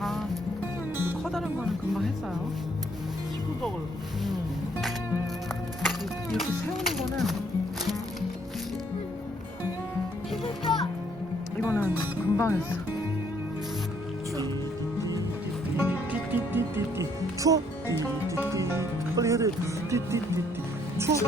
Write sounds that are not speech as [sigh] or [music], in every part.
다 커다란 거는 금방 했어요. 시구덕을 음. 이- 이렇게 세우는 거는 이거는 금방 했어. 띠띠띠띠띠 추워 띠띠띠띠 빨리 해야 돼 띠띠띠띠 추워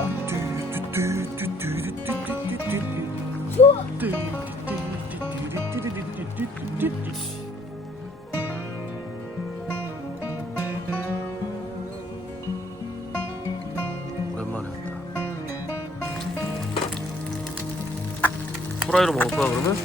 후라이로 먹을 거야 그러면?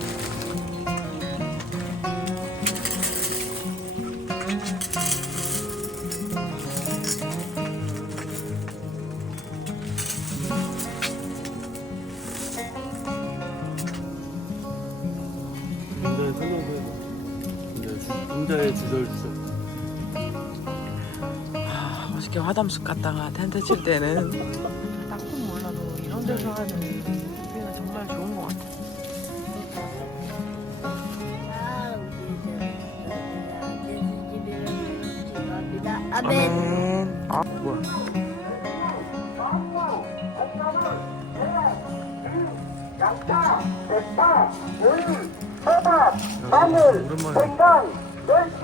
주절주절 아, 어저께 화담숙 갔다가 텐트 칠 때는. 딱은 몰라도 이런 데서 하는 양파, 대파, 오이, 호박, 마늘, 생강, 멸치,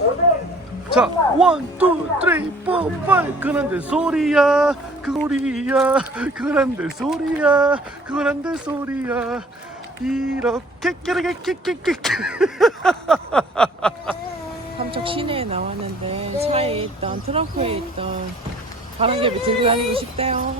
오뎅, 자, 원, 투, 쓰리, 포, 파이. 그건 안될 소리야. 그 소리야. 그건 안될 소리야. 그건 안될 소리야. 이렇게 깨르게 깨깨깨 삼척 [laughs] 시내에 나왔는데 차에 있던 트렁크에 있던 바람개비 들고 다니고 싶대요.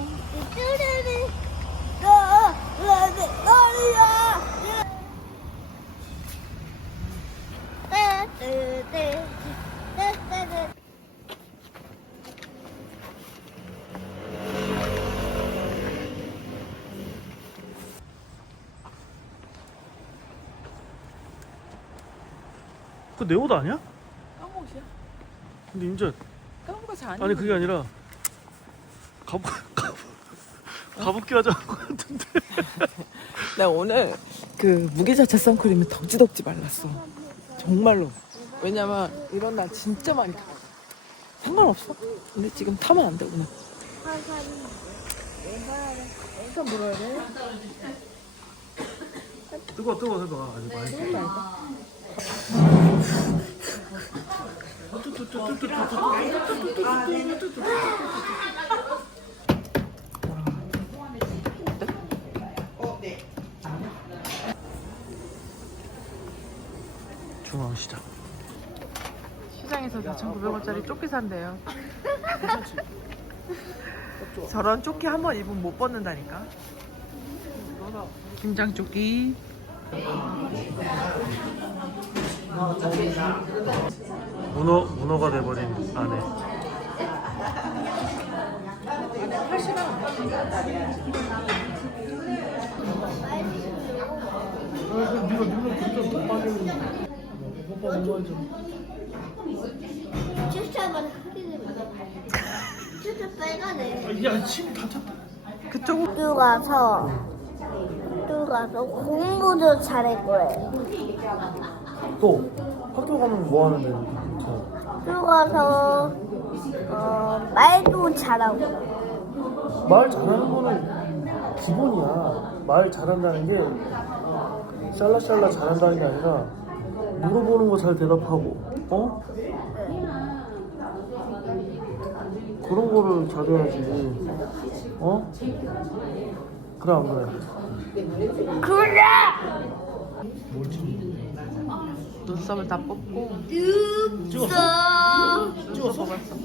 그거 내옷 아니야? 까먹옷이야? 근데 인제 까먹옷이 아니야. 아니 그게 아니라 가부 가부키 하자는 거 같은데. [laughs] 나 오늘 그 무게자체 선크림을 덕지덕지 발랐어. 정말로. 왜냐면 이런 날 진짜 많이 타. 상관없어. 근데 지금 타면 안 되구나. 일단 물어야 돼. 뜨거 뜨거 뜨거 아주 많이. 중앙시장. 시장에서 4,900원짜리 조끼 산대요. [laughs] 저런 조끼 한 번 입으면 못 벗는다니까. 김장 조끼. 문어 문어가 돼버린 아내. 주차만 크게 되면 주차 빨간애. 야침다 찼다. 그쪽 학교 가서 학교 가서 공부도 잘할 거예요. 또 학교 가면 뭐 하는데? 학교 가서 어, 말도 잘하고 말 잘하는 거는 기본이야. 말 잘한다는 게 샬라샬라 잘한다는 게 아니라 물어보는 거 잘 대답하고, 어? 그런 거를 잘해야지. 어? 그래 안 그래? 그래. 눈썹을 다 뽑고 찍었어. 찍어서 봤어.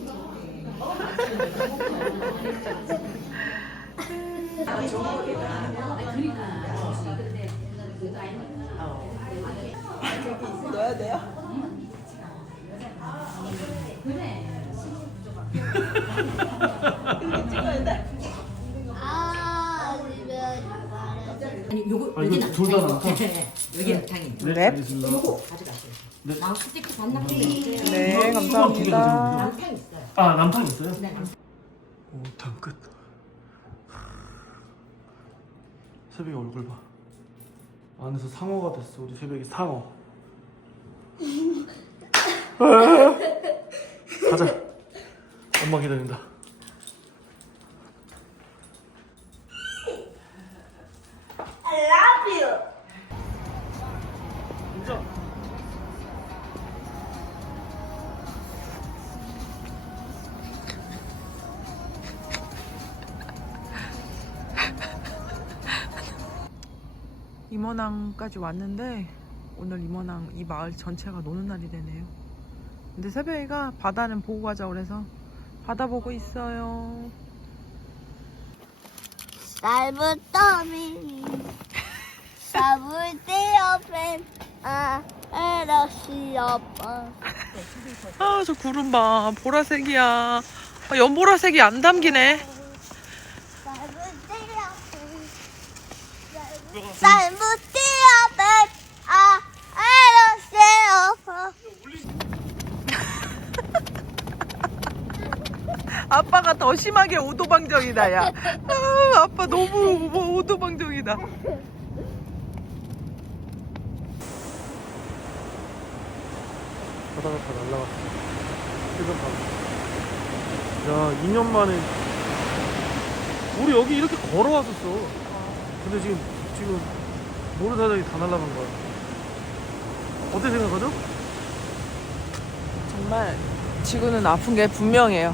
넣어야 돼요? 이렇게 찍어야 돼? 아, 아니면 아니 요거 아, 이거 둘다 남탕? 여기 남탕이 네, 네. 알겠습니다. 가져가세요. 네. 마음 스티커 반납도 있어요. 네, 감사합니다. 남탕 있어요. 아, 남탕 있어요? 네, 남탕. 오 탕 끝. 새벽에 얼굴 봐. 안에서 상어가 됐어. 우리 새벽에 상어. 아. 가자. 엄마 기다린다. 임원항까지 왔는데 오늘 임원항 이 마을 전체가 노는 날이 되네요. 근데 새벽이가 바다는 보고 가자 그래서 바다 보고 있어요. 살부터미 사부대 옆엔 아 에러시 오빠 아 저 구름 봐 보라색이야. 아, 연보라색이 안 담기네. 사부대 옆엔 사부대 옆엔 아 에러시 오빠 아빠가 더 심하게 오도방정이다 야. 아, 아빠 너무 오- 오도방정이다. 바다가 다 날라갔어. 해변 바다. 야, 2년 만에 우리 여기 이렇게 걸어왔었어. 근데 지금 지금 모래사장이 다 날라간 거야. 어떻게 생각하죠? 정말 지구는 아픈 게 분명해요.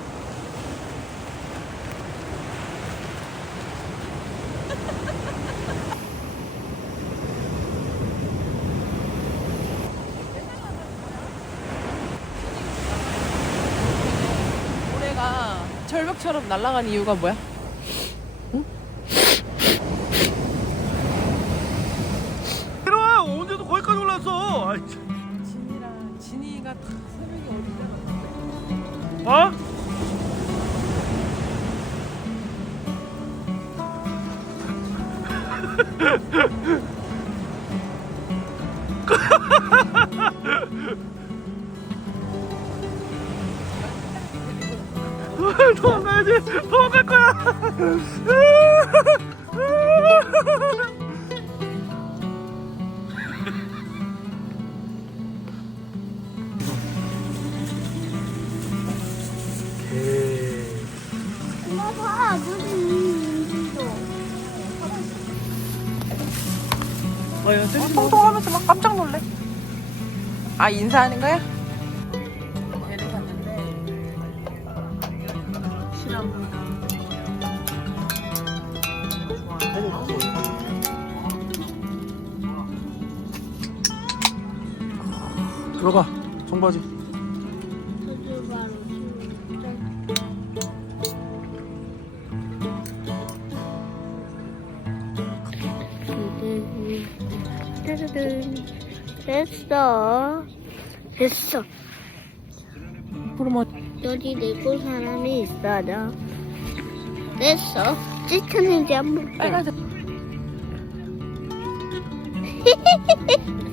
모래가 절벽처럼 날아간 이유가 뭐야? 내려와! 언제도 거기까지 올랐어! 아이, 참. 진이랑 진이가 새벽에 어디 있잖아. 어? 도 [laughs] 엄마 봐 눈이 눈도 어, 통통하면서 막 깜짝 놀래. 아 인사하는 거야? 청바지. 됐어. 됐어. 그러면 여기 내고 사람이 있어요 됐어. 찍혔는지 한번. 봐 빨간색.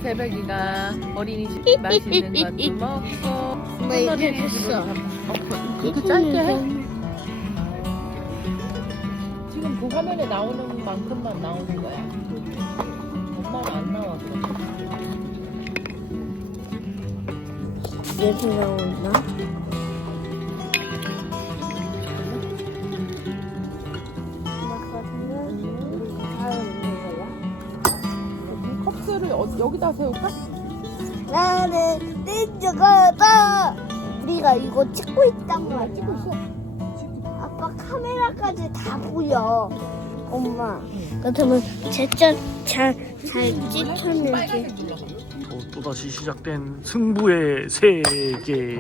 새벽이가 어린이집 맛있는 것도 먹고 엄마 이제 됐어 그렇게 짧게 해? 지금 그 화면에 나오는 만큼만 나오는 거야. 엄마는 안 나와. 이렇게 나온다 어, 여기다 세울까? 나는 닌자가다 우리가 이거 찍고 있단 말이야. 찍고 있어. 아빠 카메라까지 다 보여. 엄마. 그렇다면 진짜 잘 잘 찍혔는지. 또, 또다시 시작된 승부의 세계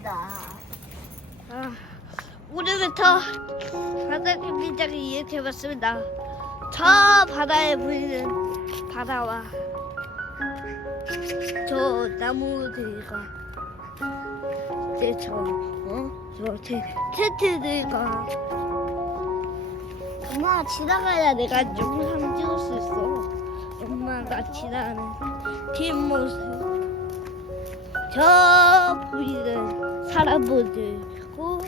안된다 아, 오늘부터 바다의 민작을 이렇게봤습니다 저 바다에 보이는 바다와 저 나무들과 이제 저 어? 저 테, 텐트들과 엄마가 지나가야 내가 영상 찍을 수 있어. 엄마가 지나가는 뒷모습. 저 보이는 사람들 그리고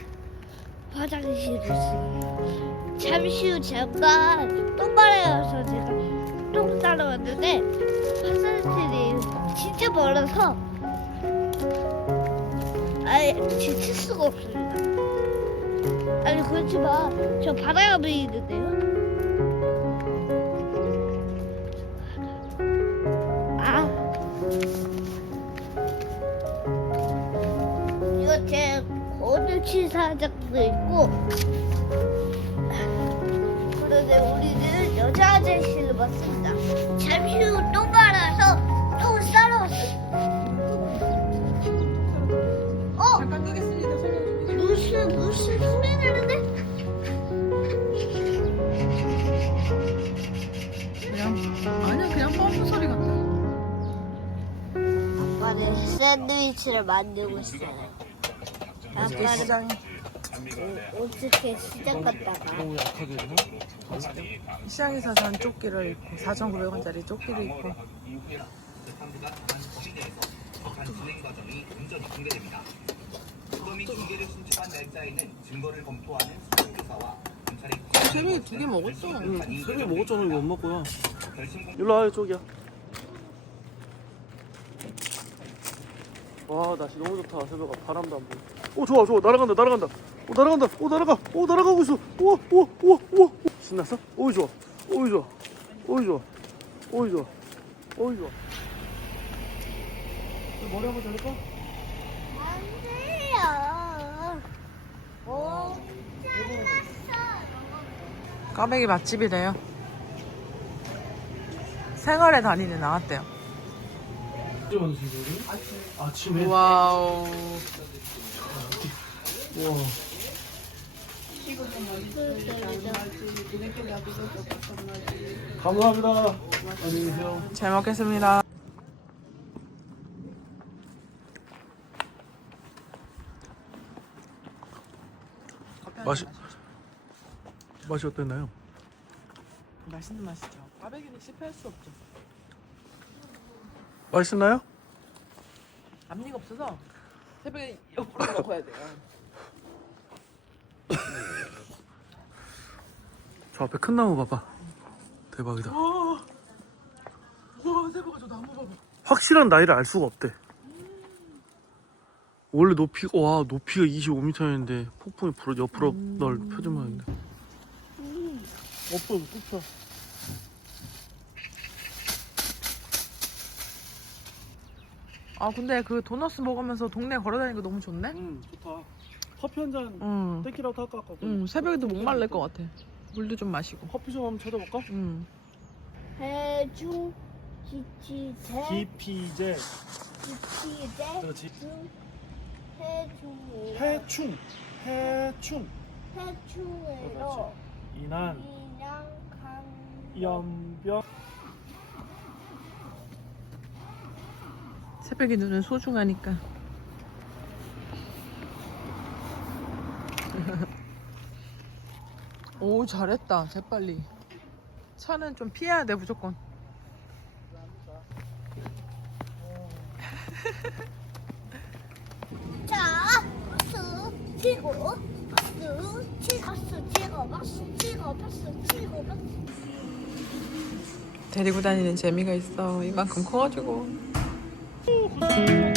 화장실을 쓰고 잠시 후 잠깐 똥 마려워서 제가 똥 싸러 왔는데 화장실이 진짜 멀어서 아예 지칠 수가 없습니다. 아니 그렇지 마. 저 바다가 보이는데요. 거주치 사장도 있고. 그런데 우리는 여자 아저씨를 봤습니다. 잠시 후똥 말아서 똥 싸러 왔어요. 어? 잠깐 끄겠습니다. 무슨 무슨 소리 나는데? 그냥 아니야 그냥 뻔뻔 소리 같아. 아빠는 샌드위치를 만들고 있어요. 아빠는 어떻게 시장 갔다가 너무? 시장에서 산 조끼를 입고 4,900원짜리 조끼를 입고 재미 두개 먹었어. 응, 세개 먹었잖아. 이거 엄마 거야. 일로 와, 이쪽이야. 와, 날씨 너무 좋다. 새벽아, 바람도 안 불어. 오, 좋아, 좋아. 날아간다, 날아간다. 오, 날아간다. 오, 날아가. 오, 날아가고 있어. 우와, 우와, 우와, 우와. 신났어? 오이 좋아. 오이 좋아. 오이 좋아. 오이 좋아. 오이 좋아. 머리 한번 자를까? 안 돼요. 어? 까베기 맛집이래요. 생활에 다니는 거예요? 아침에? 와우. 우와. 감사합니다. 안녕히 계세요. 잘 먹겠습니다. 맛이 맛이 어땠나요? 맛있는 맛이죠. 까베기는 실패할 수 없죠. 맛있나요? 앞니가 없어서 새벽에 옆으로 먹어야 돼요. 저 앞에 큰 나무 봐봐. 대박이다. 와, 와 새벽에 저 나무 봐봐. 확실한 나이를 알 수가 없대. 원래 높이가 와 높이가 25m였는데 폭풍이 불어 옆으로 널 펴주면 없어 굽혀. 아 근데 그 도너스 먹으면서 동네 걸어다니는 거 너무 좋네. 응 좋다. 커피 한잔 응. 땡기라고 할까 아까. 응 새벽에도 목 말릴 것 같아. 물도 좀 마시고. 커피 좀 한번 찾아볼까? 응. 해중 지치대 기피제 지치대 그렇지. 해중이요 해충 해충 해충이요 이난 그냥 간 연병 새벽에 눈은 소중하니까. [laughs] 오 잘했다 재빨리. 차는 좀 피해야 돼 무조건. [laughs] 자, 박수 치고 박수 치고 박수 치고 박수 치고 박수 치고 박수 데리고 다니는 재미가 있어. 이만큼 커가지고. 여기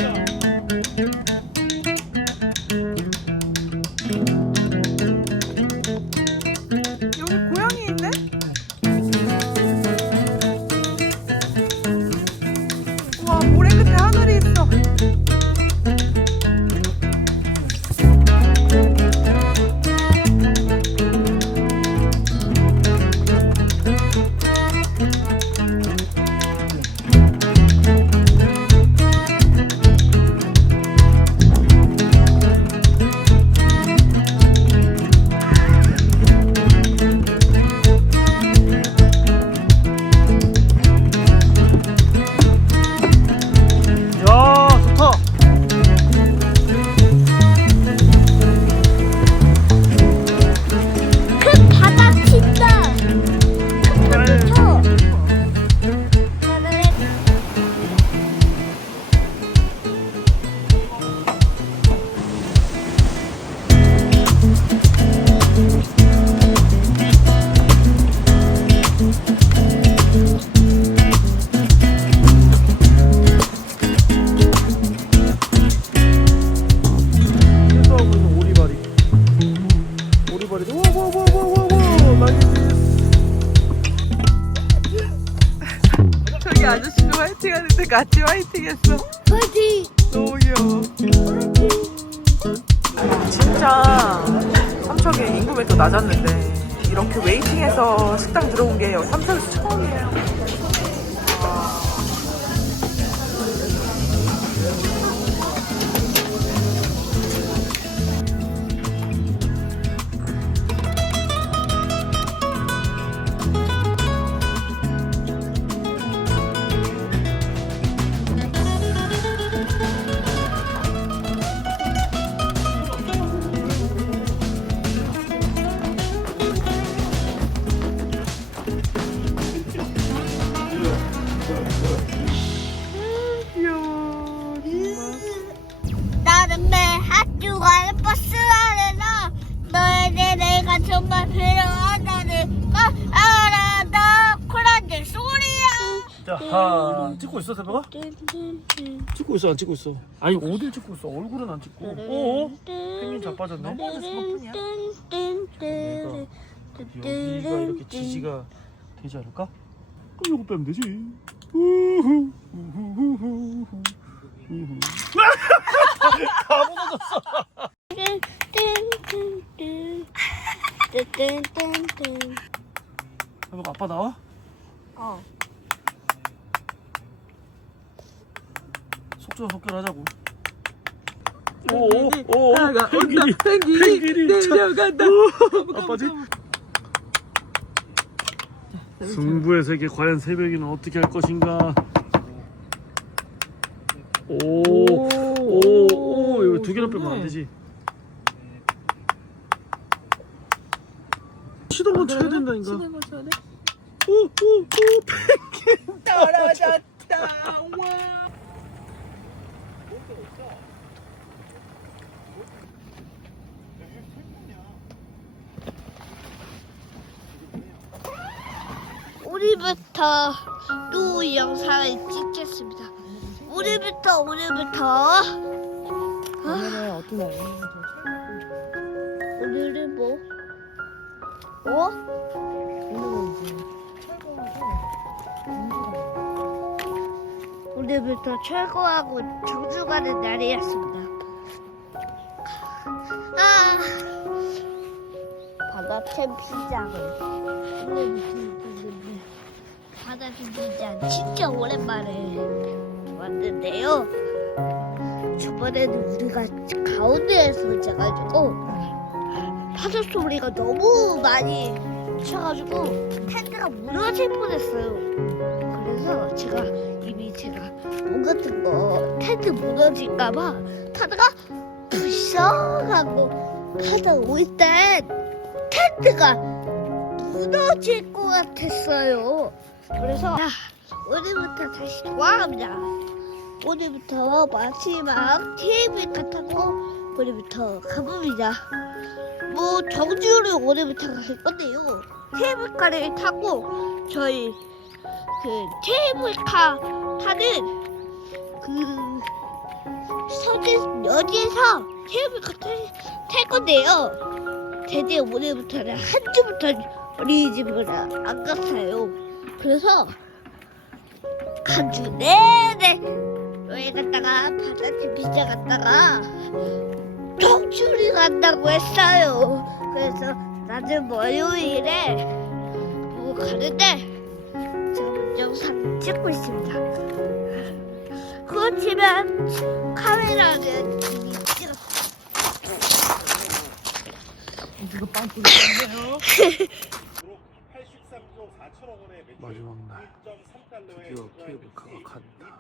있어 새벽아? 찍고 있어 안 찍고 있어 아니 어딜 찍고 있어 얼굴은 안 찍고 어? 펭귄 자빠졌네 여기가 이렇게 지지가 되지 않을까? 그럼 이거 빼면 되지 우후, 우후후후, 우후. 다 무너졌어 새벽아 아빠 나와? 어. 속전속결하자고 오오오 하나가 펭귄이 온다. 펭귄이 펭귄이 내려간다. 아빠지? 승부의 세계 과연 새벽이는 어떻게 할 것인가 오 오 오 이거 두 개나 빼면 안 되지 시동은 쳐야 된다니까 치는 거 쳐야 돼? 오 오오 [laughs] 떨어졌다. 와. 오늘부터 또 영상을 찍겠습니다. 오늘부터 오늘부터 오늘은 어떤 날이에요? 오늘은 뭐? 어? 오늘은 이제 오늘부터 철거하고 정주 가는 날이었습니다. 아, 바다 캠핑장을 바다 캠핑장 진짜 오랜만에 왔는데요. 저번에는 우리가 가운데에서 있어가지고 파도 소리가 너무 많이 쳐가지고 텐트가 무너질 뻔했어요. 그래서 제가 이미 제가 몸 같은 거 텐트 무너질까봐 타다가 불쌍하고 타다 올때 텐트가 무너질 것 같았어요. 그래서 야, 오늘부터 다시 돌아갑니다. 오늘부터 마지막 TV 같아서 오늘부터 가봅니다. 뭐 정주를 오늘부터 갈 건데요. 케이블카를 타고 저희 그 케이블카 타는 그 서진 여기에서 케이블카 탈, 탈 건데요. 드디어 오늘부터는 한 주부터 어린이집을 안 갔어요. 그래서 한 주 내내 여행 갔다가 바다집 비자 갔다가 정주리 간다고 했어요. 그래서 낮은 월요일에 뭐 가는데 지금 영상 찍고 있습니다. 그렇지만 카메라는 이미 찍었어요. 이거 빵꾸를 쳤네요. [laughs] 83조 4천억 원의 매출 마지막 날 1.3달러의 드디어 케이블카가 간다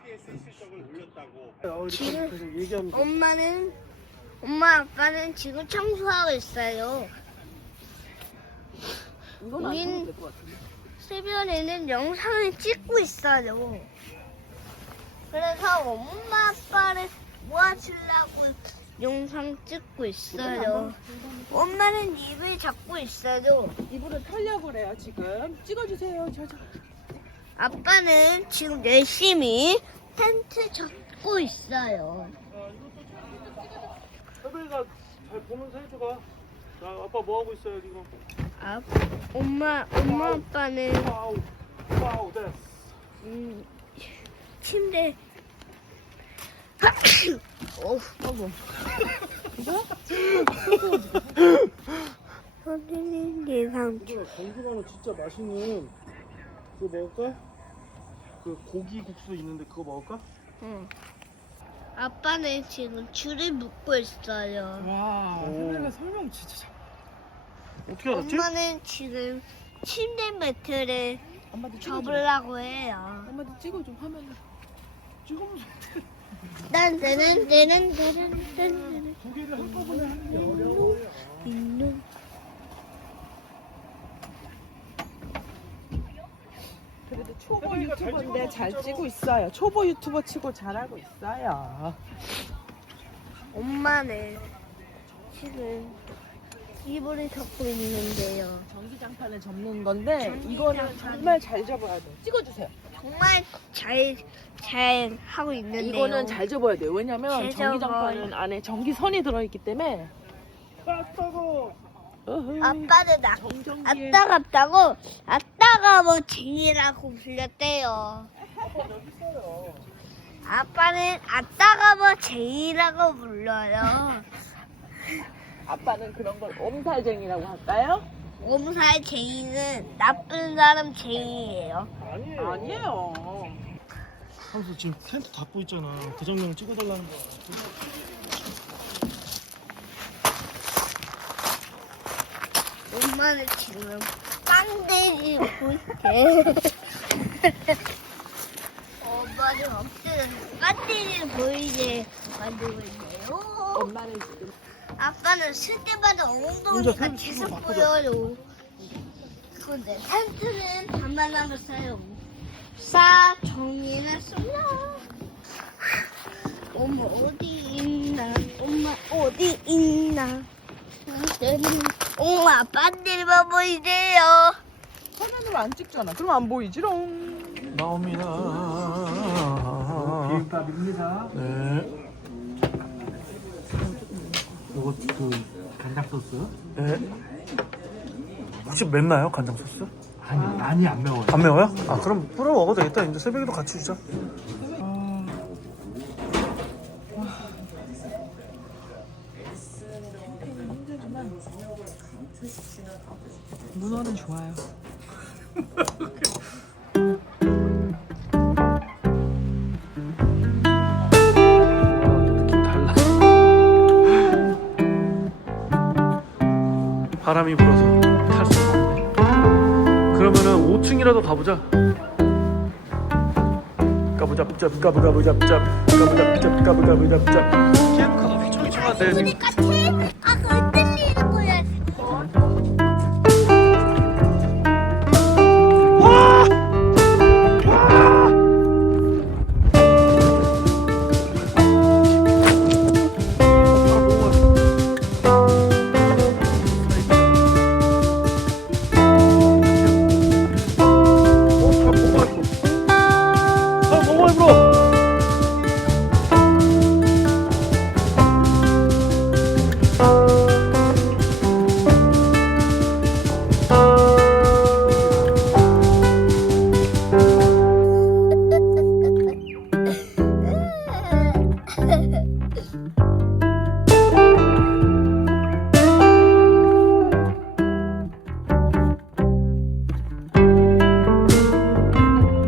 얘기하면 엄마는 엄마 아빠는 지금 청소하고 있어요. 이건 안 우린- 해도 될것 같은데. 세변에는 영상을 찍고 있어요. 그래서 엄마 아빠를 모아주려고 영상 찍고 있어요. 엄마는 입을 잡고 있어요. 이불을 털려고 그래요 지금. 찍어주세요. 저 저. 아빠는 지금 열심히 텐트 잡고 있어요. 새벽이가 잘 보면서 해줘가 자 아빠 뭐 하고 있어요 지금 아, 엄마, 엄마 아빠는 와우 와우 됐어 음, 침대. [coughs] 어우, 어머. 선생님 예상 이거 정수만은 진짜 맛있는 그거 먹을까? 그 고기 국수 있는데 그거 먹을까? 응. 아빠는 지금 줄을 묶고 있어요. 와 오. 선생님 설명 진짜 잘 어떻게 알았지? 엄마는 지금 침대 매트를 한마디 찍어줘 접으려고 해요. 한마디 찍어줘 화면에 지금 난 내는 내는 내는 내는. 두 개를 한꺼번에 하는 게 어려워요 있는 그래도 초보 선생님가 잘 유튜버인데 찍어줘, 잘 진짜로. 찍고 있어요. 초보 유튜버 치고 잘하고 있어요. 엄마는 지금 이불을 접고 있는데요. 전기장판을 접는 건데. 이거는 정말 잘 접어야 돼 찍어주세요 정말 잘 잘 하고 있는데요. 이거는 잘 접어야 돼요 왜냐면 잘 전기장판은 안에 전기선이 들어있기 때문에. 아빠는 나 정전기에 아따갑다고 아따가워 쟁이라고 불렸대요. 아빠는 아따가워 쟁이라고 불러요. 아빠는 그런 걸 엄살쟁이라고 할까요? 몸살 쟁이는 나쁜 사람 쟁이에요. 아니에요 아니에요 한수 지금 텐트 닫고 있잖아 그 장면 찍어달라는 거야 엄마는 지금 빵대지 보이게. [laughs] 엄마는 엎드려 빵대지 보이게 만들고 있네요. 엄마는 지금 아빠는 쓸 때마다 엉덩이가 계속. 보여요. 근데 텐트는 반만 남았어요. 싸 정리는 쏠라. 엄마 어디 있나? 엄마 어디 있나? 엄마 반대만 보이세요. 화면으로 안 찍잖아 그럼 안 보이지롱 나옵니다 비빔밥입니다. 네 요거 그 간장 소스. 네. 혹시 맵나요 간장 소스? 아니 많이 안 매워요. 안 매워요? 아 그럼 뿌려 먹어도 되겠다 이제 새벽에도 같이 주자 문어는 좋아요 가보자. 가보잡잡 가보가보잡잡 가보잡잡 가보가보잡잡 케이블카가 휘청휘청한데 지금 그러니까